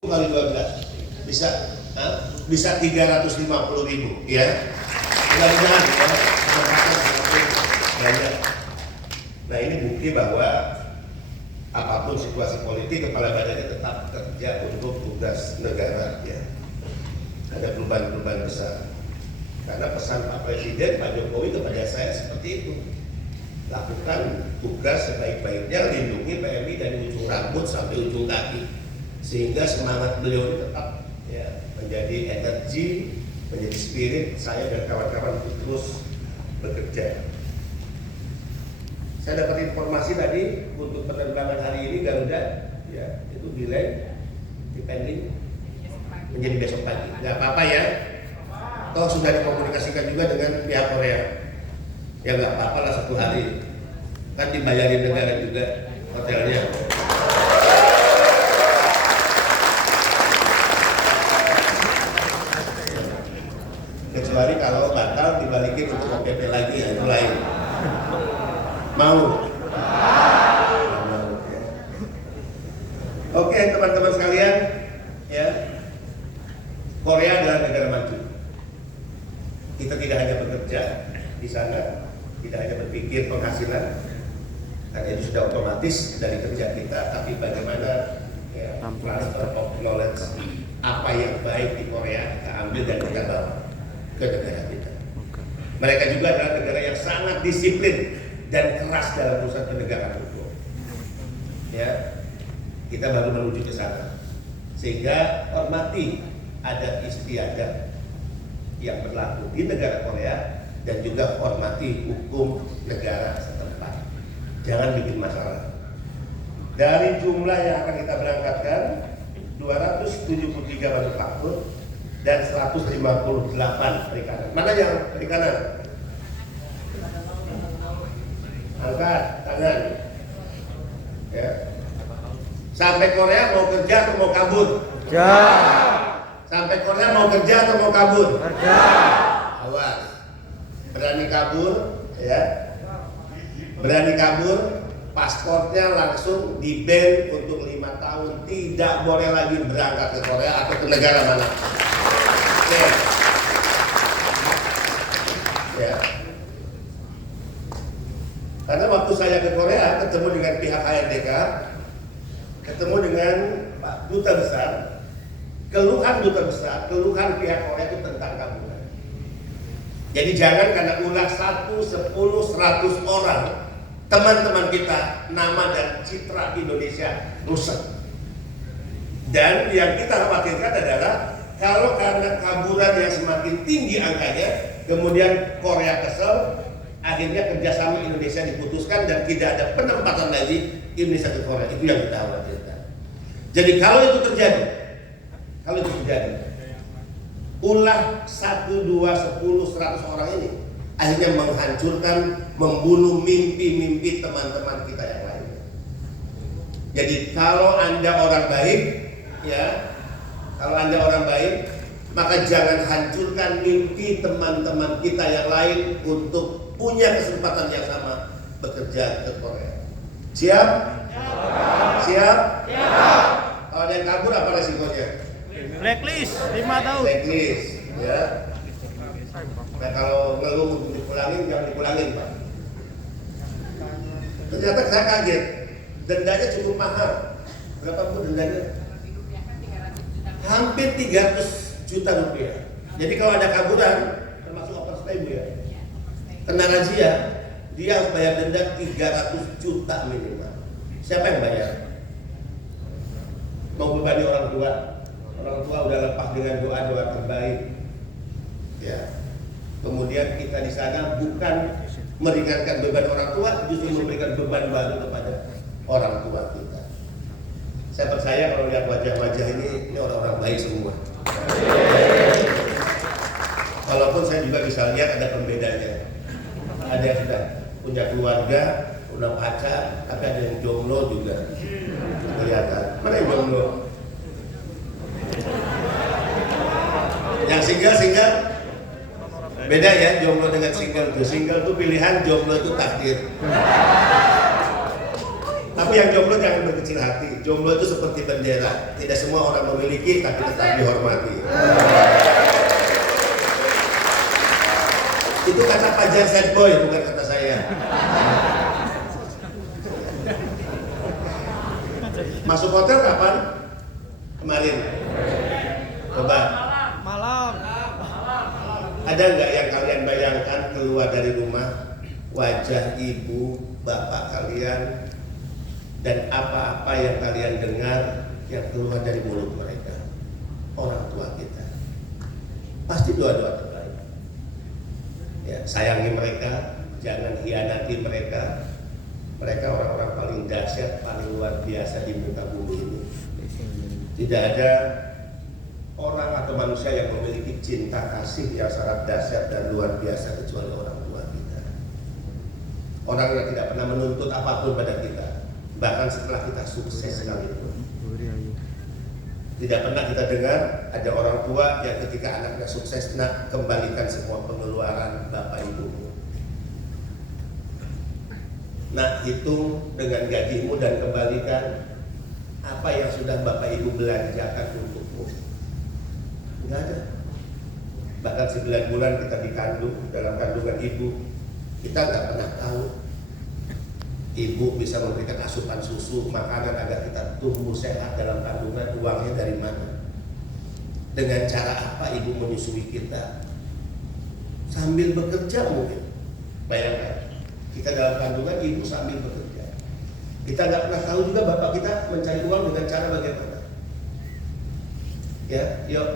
kali 12 bisa 350.000 ya. Mudah-mudahan ya, banyak. Nah ini bukti bahwa apapun situasi politik, kepala badannya tetap kerja untuk tugas negara ya. Ada perubahan-perubahan besar. Karena pesan Pak Presiden, Pak Jokowi kepada saya seperti itu. Lakukan tugas sebaik-baiknya, lindungi PMI dari ujung rambut sampai ujung kaki, sehingga semangat beliau tetap ya, menjadi energi, menjadi spirit saya dan kawan-kawan untuk terus bekerja. Saya dapat informasi tadi untuk penerbangan hari ini Garuda ya, itu delay depending menjadi besok pagi. Nggak apa-apa ya, toh sudah dikomunikasikan juga dengan pihak Korea. Ya nggak apa-apa lah, 1 hari kan dibayarin negara juga hotelnya. Kecuali kalau batal dibalikin untuk OPP lagi, itu lain. Mau? Oke teman-teman sekalian, ya, Korea adalah negara maju. Kita tidak hanya bekerja di sana, tidak hanya berpikir penghasilan, karena itu sudah otomatis dari kerja kita, tapi bagaimana ya, transfer of knowledge, apa yang baik di Korea kita ambil dan kita bawa ke negara kita. Mereka juga adalah negara yang sangat disiplin dan keras dalam urusan penegakan hukum. Ya, kita baru menuju ke sana, sehingga hormati adat istiadat yang berlaku di negara Korea dan juga hormati hukum negara setempat. Jangan bikin masalah. Dari jumlah yang akan kita berangkatkan 273 manufaktur dan 158 perikanan. Mana yang perikanan? Angkat tangan. Ya. Sampai Korea mau kerja atau mau kabur? Kerja. Sampai Korea mau kerja atau mau kabur? Kerja. Awas. Berani kabur, ya. Berani kabur, paspornya langsung di-ban untuk 5 tahun. Tidak boleh lagi berangkat ke Korea atau ke negara mana. Oke. Ya. Karena waktu saya ke Korea ketemu dengan pihak HRDK, ketemu dengan Pak Duta Besar, keluhan Duta Besar, keluhan pihak Korea itu tentang kaburan. Jadi jangan karena ulah 1, 10, 100 orang teman-teman kita, nama dan citra Indonesia rusak. Dan yang kita khawatirkan adalah kalau karena kaburan yang semakin tinggi angkanya, kemudian Korea kesel, akhirnya kerjasama Indonesia diputuskan dan tidak ada penempatan lagi Indonesia ke Korea. Itu yang kita khawatirkan. Jadi kalau itu terjadi, ulah 1, 2, 10, 100 orang ini akhirnya menghancurkan, membunuh mimpi-mimpi teman-teman kita yang lain. Jadi kalau Anda orang baik, ya, kalau Anda orang baik, maka jangan hancurkan mimpi teman-teman kita yang lain untuk punya kesempatan yang sama bekerja ke Korea. Siap? Siap? Siap. Kalau ada yang kabur apa resikonya? Blacklist 5 tahun. Blacklist, ya. Nah kalau ngeluh untuk dipulangin, jangan dipulangin Pak. Ternyata saya kaget, dendanya cukup mahal. Berapa pun dendanya? Hampir 300 juta rupiah. Jadi kalau ada kaburan, termasuk overstay Bu ya, kena razia, dia harus bayar denda 300 juta minimal. Siapa yang bayar? Mau berbani orang tua? Orang tua udah lepas dengan doa-doa terbaik. Ya. Kemudian kita di sana bukan meringankan beban orang tua, justru memberikan beban baru kepada orang tua kita. Saya percaya kalau lihat wajah-wajah ini orang-orang baik semua. Walaupun saya juga bisa lihat ada pembedanya. Ada yang sudah punya keluarga, punya pacar, tapi ada yang jomblo juga. Kelihatan. Mana yang jomblo? Yang single beda ya, jomblo dengan single tuh. Single tuh pilihan, jomblo itu takdir. Tapi Termasuk yang jomblo jangan berkecil hati. Jomblo itu seperti bendera, tidak semua orang memiliki tapi tetap dihormati. Itu kata Fajar Sad Boy, bukan kata saya. Masuk hotel kapan? Kemarin. Coba. Malam. Ada nggak yang kalian bayangkan keluar dari rumah, wajah ibu, bapak kalian, dan apa-apa yang kalian dengar yang keluar dari mulut mereka, orang tua kita, pasti doa-doa terbaik. Ya, sayangi mereka, jangan hianati mereka. Mereka orang-orang paling dahsyat, paling luar biasa di muka bumi ini. Tidak ada orang atau manusia yang memiliki cinta kasih yang sangat dahsyat dan luar biasa kecuali orang tua kita. Orang yang tidak pernah menuntut apapun pada kita, bahkan setelah kita sukses sekalipun. Tidak pernah kita dengar ada orang tua yang ketika anaknya sukses, nak kembalikan semua pengeluaran bapak ibumu. Nak hitung dengan gajimu dan kembalikan apa yang sudah bapak ibu belanjakan untukmu. Enggak ada. Bahkan 9 bulan kita dikandung dalam kandungan ibu, kita nggak pernah tahu ibu bisa memberikan asupan susu, makanan agar kita tumbuh sehat dalam kandungan. Uangnya dari mana? Dengan cara apa ibu menyusui kita? Sambil bekerja mungkin. Bayangkan, kita dalam kandungan ibu sambil bekerja. Kita nggak pernah tahu juga bapak kita mencari uang dengan cara bagaimana. Ya, yuk.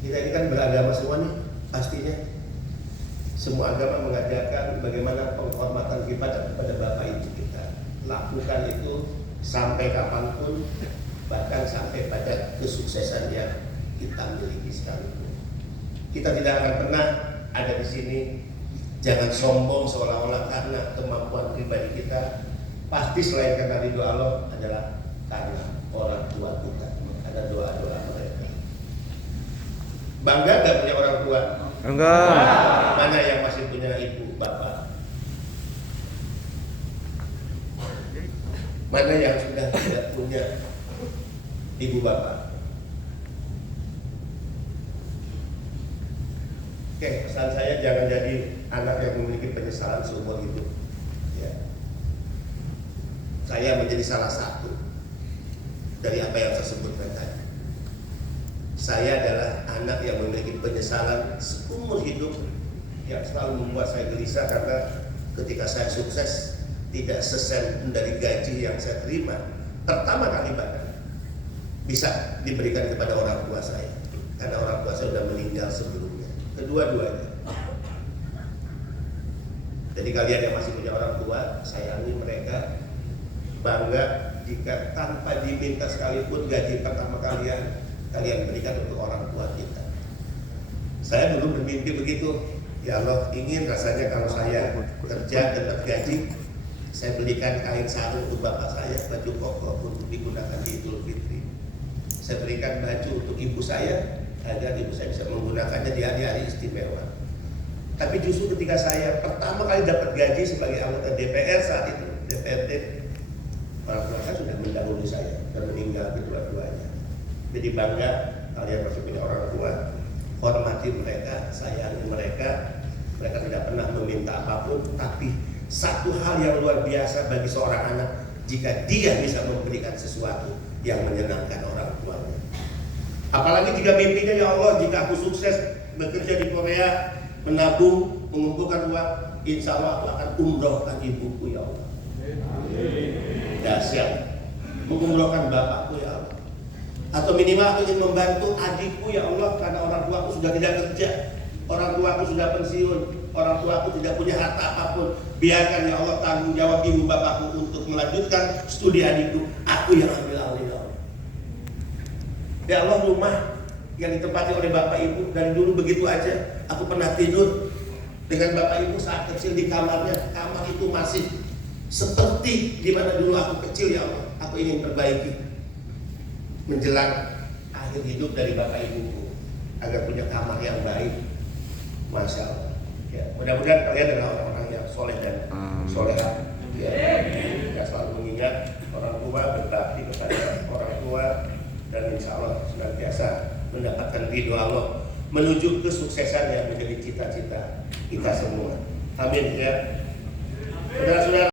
Kita ini kan beragama semua nih, pastinya. Semua agama mengajarkan bagaimana penghormatan kita kepada bapak ibu kita. Lakukan itu sampai kapanpun, bahkan sampai pada kesuksesan yang kita miliki sekalipun. Kita tidak akan pernah ada di sini. Jangan sombong seolah-olah karena kemampuan pribadi kita. Pasti selain karena ridho Allah adalah karena orang tua kita. Ada doa-doa mereka. Bangga gak punya orang tua? Enggak. Mana yang masih punya ibu, bapak? Mana yang sudah tidak punya ibu, bapak? Oke, pesan saya jangan jadi anak yang memiliki penyesalan seumur hidup. Ya. Saya menjadi salah satu dari apa yang saya sebutkan tadi. Saya adalah anak yang memiliki penyesalan seumur hidup yang selalu membuat saya gelisah karena ketika saya sukses tidak sesen dari gaji yang saya terima pertama kali bahkan bisa diberikan kepada orang tua saya karena orang tua saya sudah meninggal sebelumnya, kedua-duanya. Jadi kalian yang masih punya orang tua, sayangi mereka, bangga jika tanpa diminta sekalipun gaji pertama kalian berikan untuk orang tua kita. Saya dulu bermimpi begitu, ya Allah ingin rasanya kalau saya kerja dapat gaji, saya belikan kain sarung untuk bapak saya, baju koko untuk digunakan di Idul Fitri. Saya berikan baju untuk ibu saya agar ibu saya bisa menggunakannya di hari-hari istimewa. Tapi justru ketika saya pertama kali dapat gaji sebagai anggota DPR saat itu, DPRD, orang tua saya sudah mendahului saya dan meninggal kedua-duanya. Jadi bangga kalian masih punya orang tua, hormati mereka, sayangi mereka. Mereka tidak pernah meminta apapun, tapi satu hal yang luar biasa bagi seorang anak jika dia bisa memberikan sesuatu yang menyenangkan orang tuanya. Apalagi jika mimpinya, ya Allah, jika aku sukses bekerja di Korea, menabung, mengumpulkan uang, insya Allah aku akan umrohkan ibuku, ya Allah. Dahsyat, mengumrohkan bapakku, ya Allah. Atau minimal aku ingin membantu adikku, ya Allah, karena orang tua aku sudah tidak kerja, orang tua aku sudah pensiun, orang tua aku tidak punya harta apapun. Biarkan, ya Allah, tanggung jawab ibu bapakku untuk melanjutkan studi adikku. Aku yang ambil alih, ya Allah. Ya Allah, rumah yang ditempati oleh bapak ibu dari dulu begitu aja. Aku pernah tidur dengan bapak ibu saat kecil di kamarnya. Kamar itu masih seperti di mana dulu aku kecil, ya Allah. Aku ingin perbaiki menjelang akhir hidup dari bapak ibuku agar punya kamar yang baik. Masya Allah. Ya, mudah-mudahan kalian adalah orang-orang yang soleh dan soleha. Ya, kita selalu mengingat orang tua, berbakti kepada orang tua, dan insya Allah senantiasa mendapatkan ridho Allah menuju kesuksesan yang menjadi cita-cita kita semua. Amin ya. Saudara-saudara.